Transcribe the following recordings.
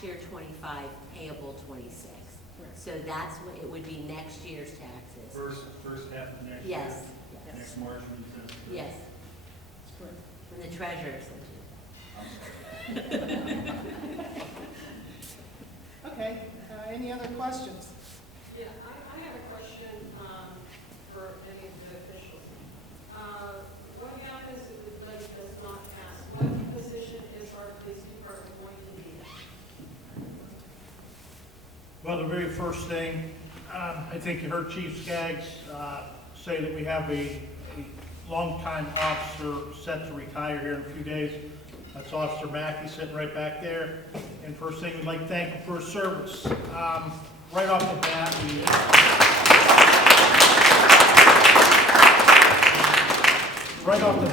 tax year 25, payable 26. Right. So that's what, it would be next year's taxes. First half of next year? Yes, yes, Next March, when you said. yes, That's correct. and the treasurer said Okay, any other questions? Yeah, I have a question for any of the officials. What happens if the levy does not pass? What position is our police department going to be in? Well, the very first thing, I think you heard Chief Skaggs say that we have a longtime officer set to retire here in a few days. That's Officer Mackey sitting right back there. And first thing, we'd like to thank him for his service. Right off the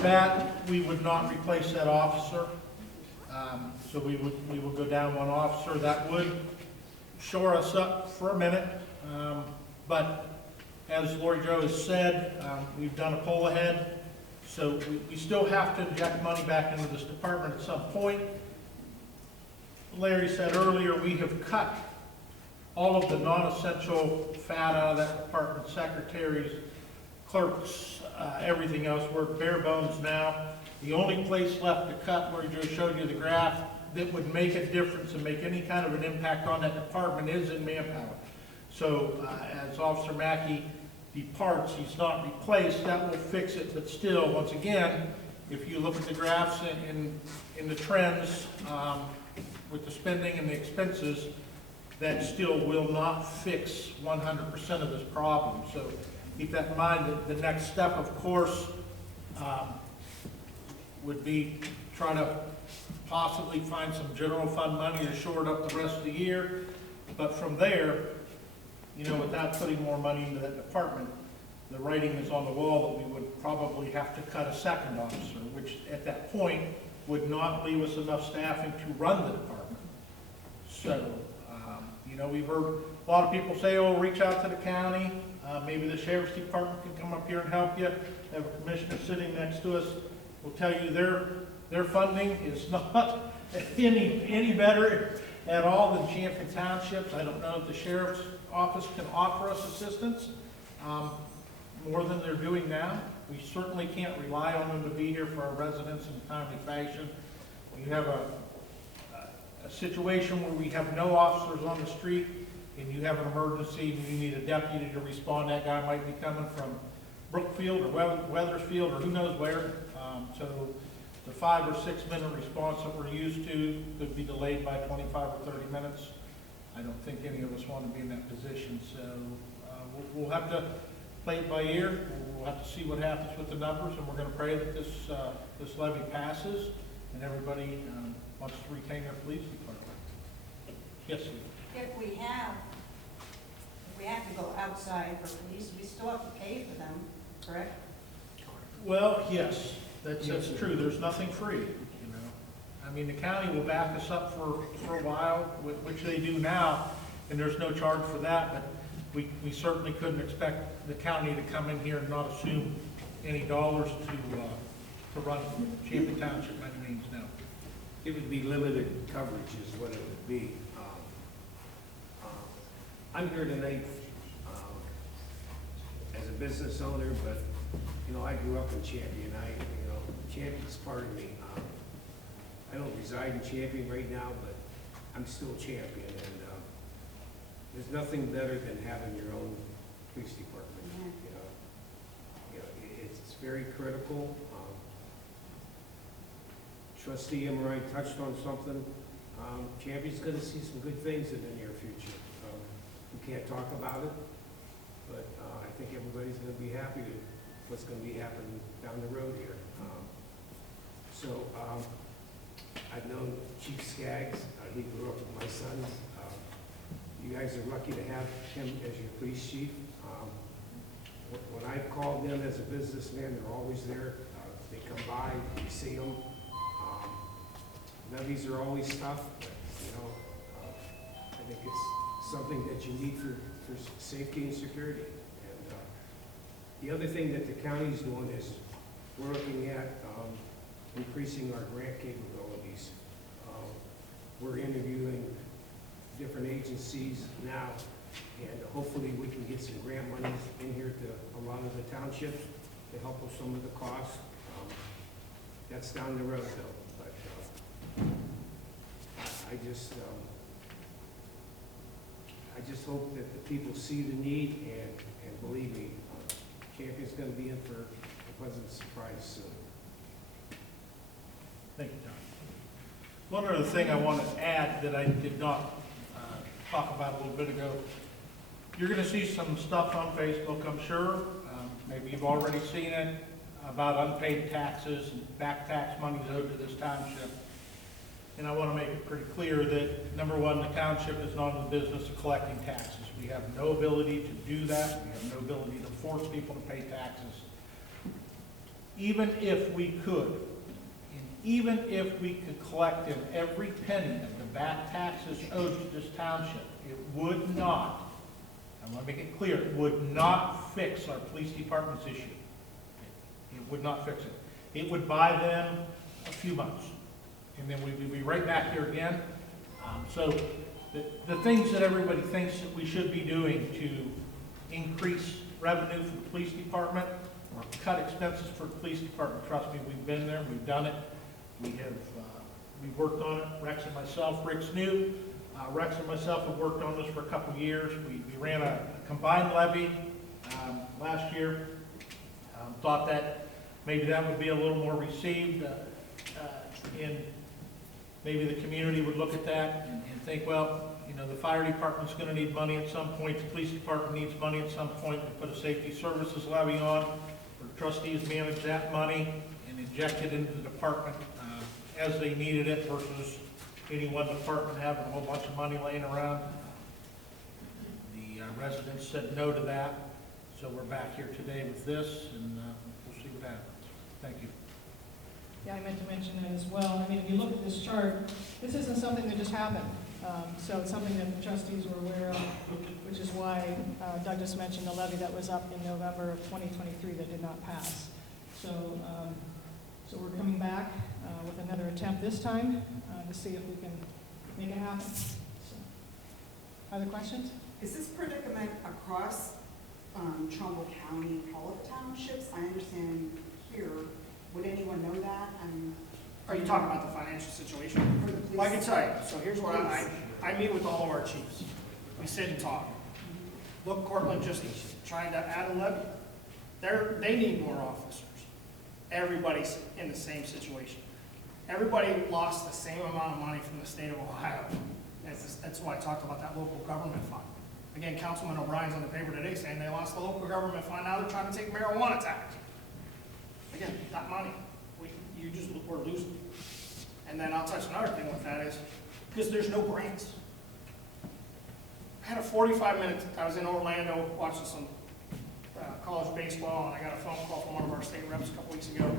bat, we would not replace that officer. So we would go down one officer. That would shore us up for a minute. But as Lori Jo has said, we've done a pull ahead. So we still have to inject money back into this department at some point. Larry said earlier, we have cut all of the non-essential fat out of that department, secretaries, clerks, everything else. We're bare bones now. The only place left to cut, where Joe showed you the graph, that would make a difference and make any kind of an impact on that department is in manpower. So as Officer Mackey departs, he's not replaced, that will fix it. But still, once again, if you look at the graphs in the trends with the spending and the expenses, that still will not fix 100% of this problem. So keep that in mind. That the next step, of course, would be try to possibly find some general fund money to shore it up the rest of the year. But from there, you know, without putting more money into that department, the writing is on the wall that we would probably have to cut a second officer, which at that point would not leave us enough staffing to run the department. So, you know, we've heard a lot of people say, oh, reach out to the county. Maybe the sheriff's department can come up here and help you. Have a commissioner sitting next to us. Will tell you their funding is not any better at all than Champion Township's. I don't know if the sheriff's office can offer us assistance more than they're doing now. We certainly can't rely on them to be here for our residents in a timely fashion. You have a situation where we have no officers on the street and you have an emergency and you need a deputy to respond. That guy might be coming from Brookfield or Weathersfield or who knows where. So the 5 or 6 minute response that we're used to could be delayed by 25 or 30 minutes. I don't think any of us want to be in that position. So we'll have to play it by ear. We'll have to see what happens with the numbers, and we're going to pray that this levy passes and everybody wants to retain their police department. Yes, sir. If we have to go outside for police, we still have to pay for them, correct? Well, yes, that's true. There's nothing free, you know. I mean, the county will back us up for a while, which they do now, and there's no charge for that, but we certainly couldn't expect the county to come in here and not assume any dollars to run Champion Township by any means now. It would be limited coverage is what it would be. I'm here tonight as a business owner, but, you know, I grew up in Champion. Champion's part of me. I don't reside in Champion right now, but I'm still Champion, and there's nothing better than having your own police department. It's very critical. Trustee Emery touched on something. Champion's going to see some good things in the near future. We can't talk about it, but I think everybody's going to be happy with what's going to be happening down the road here. I've known Chief Skaggs. He grew up with my sons. You guys are lucky to have him as your police chief. When I've called them as a businessman, they're always there. They come by, you see them. Levies are always tough, but, you know, I think it's something that you need for safety and security. And the other thing that the county's doing is we're looking at increasing our grant capabilities. We're interviewing emergencies now, and hopefully we can get some grant monies in here to a lot of the townships to help with some of the costs. That's down the road though, but I just hope that the people see the need, and believe me, Champion's gonna be in for a pleasant surprise soon. Thank you, John. One other thing I want to add that I did not talk about a little bit ago. You're going to see some stuff on Facebook, I'm sure. Maybe you've already seen it, about unpaid taxes and back tax monies owed to this township. And I want to make it pretty clear that, number one, the township is not in the business of collecting taxes. We have no ability to do that. We have no ability to force people to pay taxes. Even if we could, even if we could collect in every penny of the back taxes owed to this township, it would not, I want to make it clear, it would not fix our police department's issue. It would not fix it. It would buy them a few months, and then we would be right back here again. So the things that everybody thinks that we should be doing to increase revenue for the police department or cut expenses for the police department, trust me, we've been there, we've done it. We've worked on it, Rex and myself. Rick's new. Rex and myself have worked on this for a couple of years. We ran a combined levy last year. Thought that maybe that would be a little more received, and maybe the community would look at that and think, well, you know, the fire department's going to need money at some point. The police department needs money at some point. We put a safety services levy on. The trustees manage that money and inject it into the department as they needed it, versus any one department having a whole bunch of money laying around. The residents said no to that, so we're back here today with this, and we'll see what happens. Thank you. Yeah, I meant to mention that as well. I mean, if you look at this chart, this isn't something that just happened. So it's something that the trustees were aware of, which is why Doug just mentioned the levy that was up in November of 2023 that did not pass. So, so we're coming back with another attempt this time to see if we can make it happen. So, other questions? Is this predicament across Trumbull County, all of the townships? I understand here. Would anyone know that? Are you talking about the financial situation? For the police? Well, I can tell you. So here's what I meet with all of our chiefs. We sit and talk. Look, Cortland just trying to add a levy. They need more officers. Everybody's in the same situation. Everybody lost the same amount of money from the state of Ohio. That's why I talked about that local government fund. Again, Councilman O'Brien's on the paper today saying they lost the local government fund. Now they're trying to take marijuana tax. Again, that money, we're losing. And then I'll touch another thing with that is, because there's no grants. I had a 45-minute, I was in Orlando watching some college baseball, and I got a phone call from one of our state reps a couple weeks ago,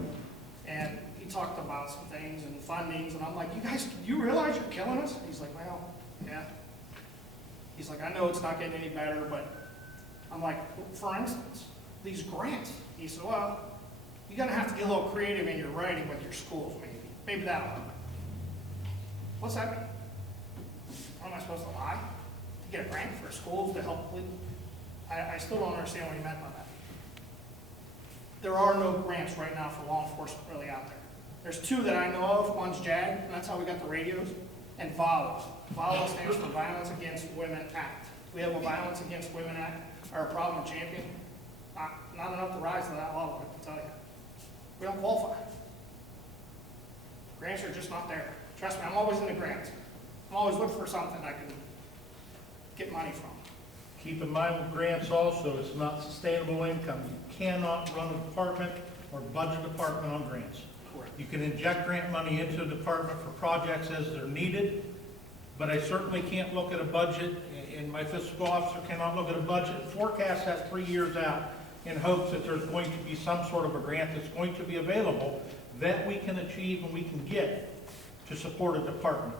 and he talked about some things and fundings, and I'm like, you guys, do you realize you're killing us? He's like, well, yeah. He's like, I know it's not getting any better, but I'm like, for instance, these grants. He said, well, you're going to have to get a little creative in your writing with your schools, maybe. Maybe that'll help. What's that mean? Am I supposed to lie? To get a grant for schools to help with? I still don't understand what he meant by that. There are no grants right now for law enforcement really out there. There's two that I know of. One's JAG, and that's how we got the radios, and VAWA. VAWA stands for Violence Against Women Act. We have a Violence Against Women Act, or a problem with Champion. Not enough to rise to that level, I can tell you. We don't qualify. Grants are just not there. Trust me, I'm always in the grants. I'm always looking for something I can get money from. Keep in mind with grants also, it's not sustainable income. You cannot run a department or budget department on grants. Correct. You can inject grant money into the department for projects as they're needed, but I certainly can't look at a budget, and my fiscal officer cannot look at a budget and forecast that 3 years out in hopes that there's going to be some sort of a grant that's going to be available that we can achieve and we can get to support a department.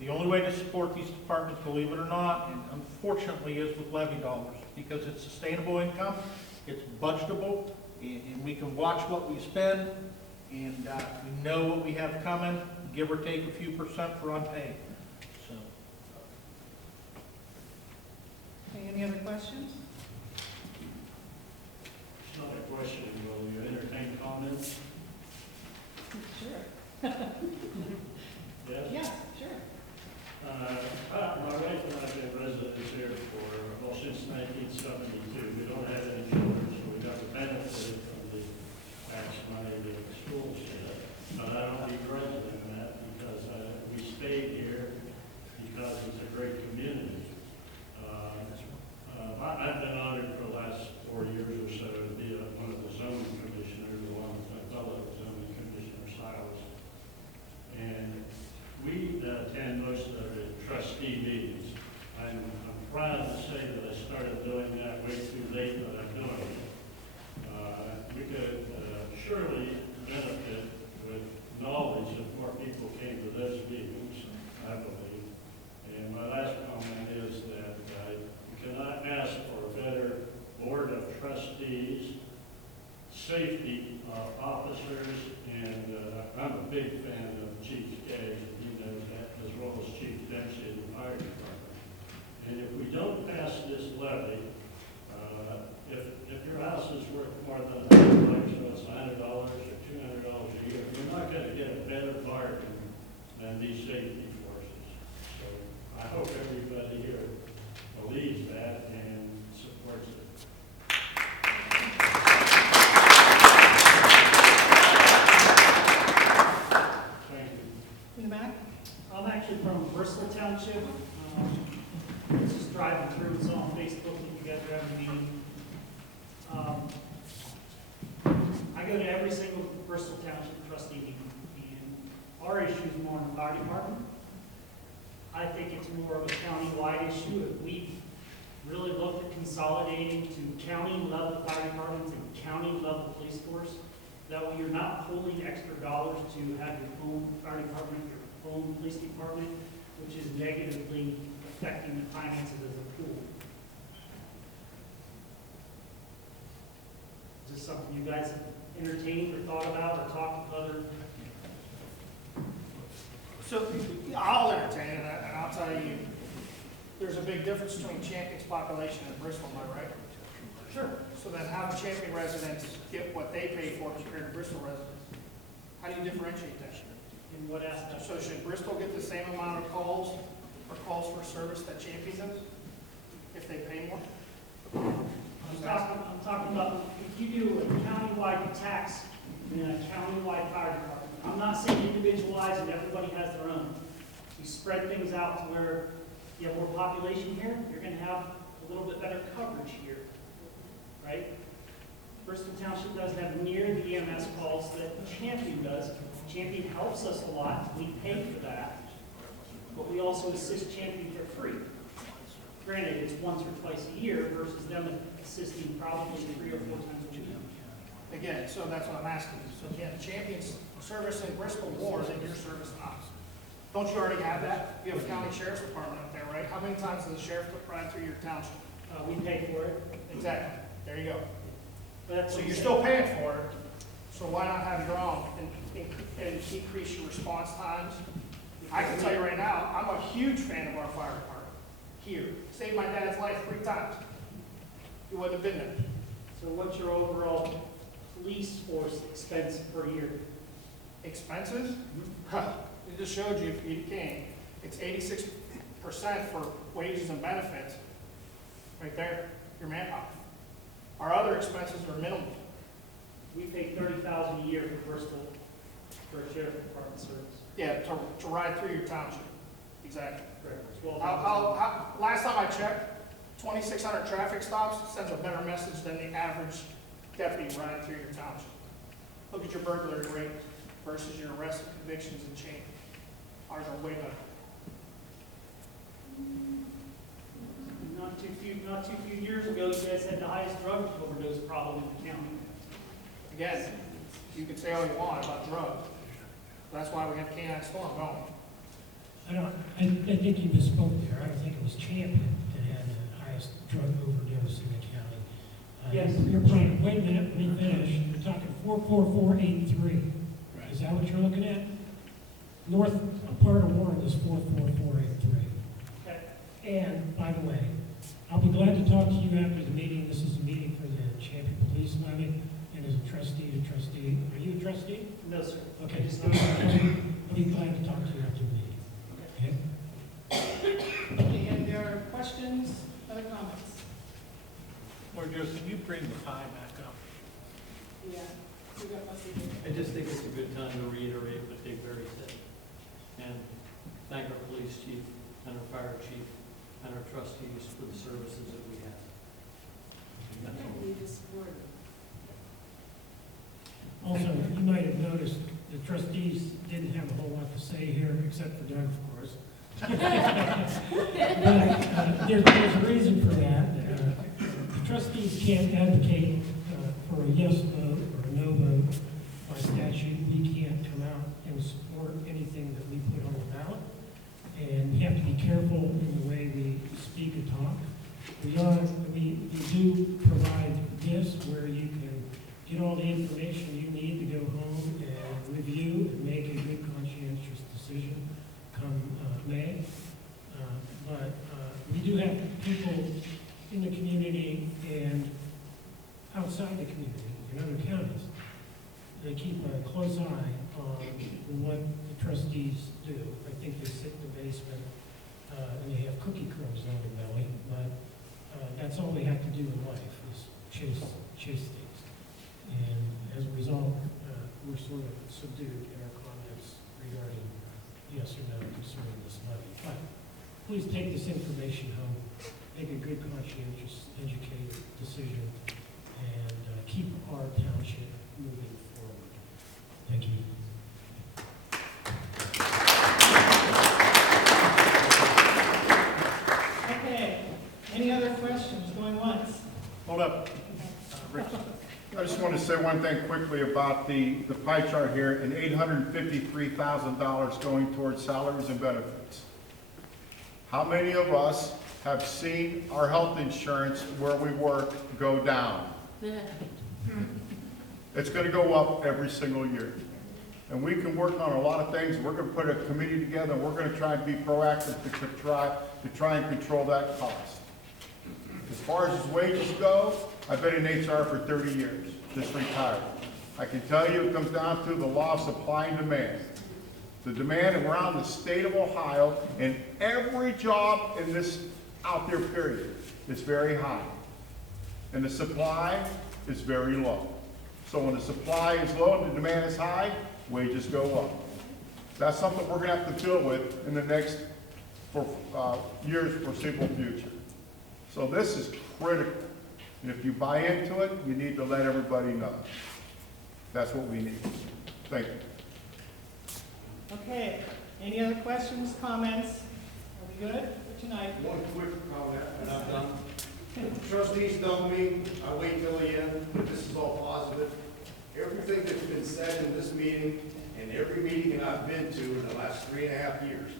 The only way to support these departments, believe it or not, and unfortunately, is with levy dollars, because it's sustainable income, it's budgetable, and we can watch what we spend, and we know what we have coming, give or take a few % for unpaid. So, questions? It's not a question, will you entertain comments? Sure. Yes? Yeah, sure. My wife and I have been residents here for, well, since 1972. We don't have any children, so we got the benefit from the tax money that the schools get. But I don't begrudge them that because we stayed here because it's a great community. I've been honored for the last 4 years or so to be one of the zoning commissioners, along with my fellow zoning commissioner Silas. And we attend most of the trustee meetings. I'm proud to say that I started doing that way too late, but I'm doing it. We could surely benefit with knowledge if more people came to those meetings, I believe. And my last comment is that I cannot ask for a better board of trustees, safety officers, and I'm a big fan of Chief Gay, he knows that, as well as Chief Dempsey of the fire department. And if we don't pass this levy, if your house is worth more than $100, so it's $100 or $200 a year, you're not going to get a better bargain than these safety forces. So I hope everybody here believes that and supports it. Thank you. In the back? I'm actually from Bristol Township. Just driving through, it's on Facebook, if you guys are having a meeting. I go to every single Bristol Township trustee meeting, and our issue is more in the fire department. I think it's more of a county-wide issue. If we really looked at consolidating to county-level fire departments and county-level police force, that way you're not pulling extra dollars to have your own fire department, your own police department, which is negatively affecting the finances as a pool. Is this something you guys have entertained or thought about or talked with other? So I'll entertain it, and I'll tell you, there's a big difference between Champion's population and Bristol, am I right? Sure. So then how do Champion residents get what they pay for compared to Bristol residents? How do you differentiate that? In what aspect? So should Bristol get the same amount of calls or calls for service that Champion does, if they pay more? I'm talking about if you do a countywide tax and a countywide fire department. I'm not saying individualize and everybody has their own. You spread things out to where you have more population here, you're gonna have a little bit better coverage here, right? Bristol Township doesn't have near the EMS calls that Champion does. Champion helps us a lot, we pay for that, but we also assist Champion for free. Granted, it's once or twice a year versus them assisting probably 3 or 4 times a week. Again, so that's what I'm asking. So again, Champion's servicing Bristol more than you're servicing us. Don't you already have that? You have a county sheriff's department up there, right? How many times does the sheriff ride through your township? We pay for it. Exactly. There you go. But that's So what you're I'm still paying for it, so why not have your own and decrease your response times? I can tell you right now, I'm a huge fan of our fire department here. Saved my dad's life 3 times. He wouldn't have been there. So what's your overall police force expense per year? Expenses? Huh, it just showed you if you came. It's 86% for wages and benefits. Right there, your manpower. Our other expenses are minimal. We pay $30,000 a year for Bristol for a sheriff department service. Yeah, to ride through your township. Exactly. Correct. Well, Last time I checked, 2,600 traffic stops sends a better message than the average deputy riding through your township. Look at your burglary rate versus your arrests, convictions, and chain. Ours are way better. not too few years ago, you guys had the highest drug overdose problem in the county. Again, you can say all you want about drugs. That's why we have K-9 Storm going. I think you misspoke there. I don't think it was Champion that had the highest drug overdose in the county. Yes. Wait a minute, let me finish. You're talking 44483. Is that what you're looking at? North part of Warren is 44483. Okay. And, by the way, I'll be glad to talk to you after the meeting. This is a meeting for the Champion Police Levy, and as a trustee, are you a trustee? No, sir. Okay, I'll be glad to talk to you after the meeting. Okay? Okay, and there are questions, other comments? Or just, can you bring the pie back up? Yeah, we got Leslie here. I just think it's a good time to reiterate what Dave Barry said. And thank our police chief and our fire chief and our trustees for the services that we have. That's all. Also, you might have noticed the trustees didn't have a whole lot to say here, except for Doug, of course. But there's a reason for that. The trustees can't advocate for a yes vote or a no vote. By statute, we can't come out and support anything that we put on the ballot. And we have to be careful in the way we speak and talk. We do provide this where you can get all the information you need to go home and review and make a good conscientious decision come May. But we do have people in the community and outside the community, in other counties. They keep a close eye on what the trustees do. I think they sit in the basement and they have cookie crumbs on their belly, but that's all they have to do in life is chase things. And as a result, we're sort of subdued in our comments regarding yes or no concerning this levy. But please take this information home, make a good conscientious, educated decision, and keep our township moving forward. Thank you. Okay, any other questions going once? Hold up. Rick. I just want to say one thing quickly about the pie chart here, and $853,000 going towards salaries and benefits. How many of us have seen our health insurance where we work go down? It's going to go up every single year. And we can work on a lot of things. We're going to put a committee together, and we're going to try and be proactive to try and control that cost. As far as his wages go, I've been in HR for 30 years, just retired. I can tell you it comes down to the law of supply and demand. The demand around the state of Ohio, and every job in this out there period is very high. And the supply is very low. So when the supply is low and the demand is high, wages go up. That's something we're going to have to deal with in the next years foreseeable future. So this is critical. And if you buy into it, you need to let everybody know. That's what we need. Thank you. Okay, any other questions, comments? Are we good for tonight? One quick comment, and I'm done. Trustees know me, I wait till the end, but this is all positive. Everything that's been said in this meeting, and every meeting that I've been to in the last 3.5 years,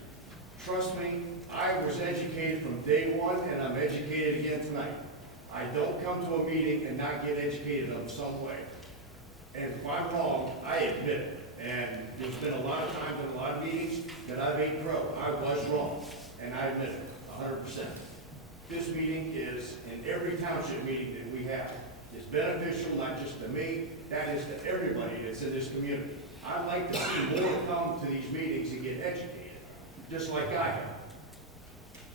trust me, I was educated from day one, and I'm educated again tonight. I don't come to a meeting and not get educated in some way. And if I'm wrong, I admit it. And there's been a lot of times in a lot of meetings that I've ate crow. I was wrong, and I admit it, 100%. This meeting is, in every township meeting that we have, is beneficial, not just to me, that is to everybody that's in this community. I'd like to see more come to these meetings and get educated, just like I have.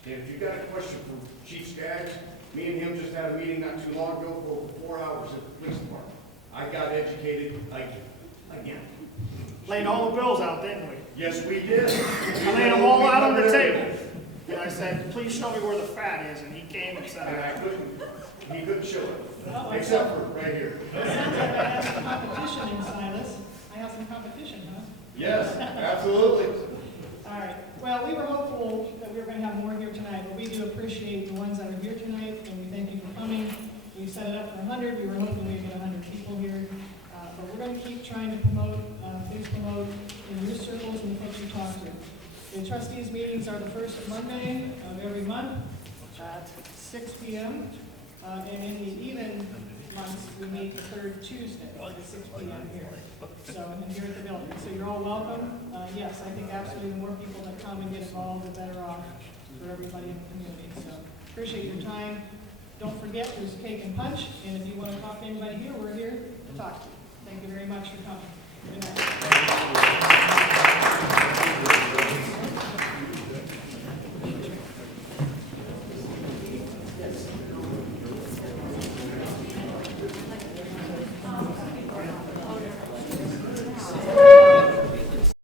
And if you've got a question from Chief Skaggs, me and him just had a meeting not too long ago for over 4 hours at the police department. I got educated again. Laid all the bills out, didn't we? Yes, we did. I laid them all out on the table. And I said, please show me where the fat is, and he came and And said, he couldn't show it, Well, except for right here. Sounds like I have some competition in Silas. I have some competition, huh? Yes, absolutely. All right. Well, we were hopeful that we were going to have more here tonight, but we do appreciate the ones that are here tonight, and we thank you for coming. We set it up for 100. We were hoping we'd get 100 people here. But we're going to keep trying to promote, please promote in your circles and the folks you talk to. The trustees meetings are the first Monday of every month at 6 p.m. And in the even months, we meet the third Tuesday at 6 p.m. here. So, and here at the building. So you're all welcome. Yes, I think absolutely the more people that come and get involved, the better off for everybody in the community. So Appreciate your time. Don't forget, there's cake and punch, and if you want to talk to anybody here, we're here to talk to you. Thank you very much for coming. Good night.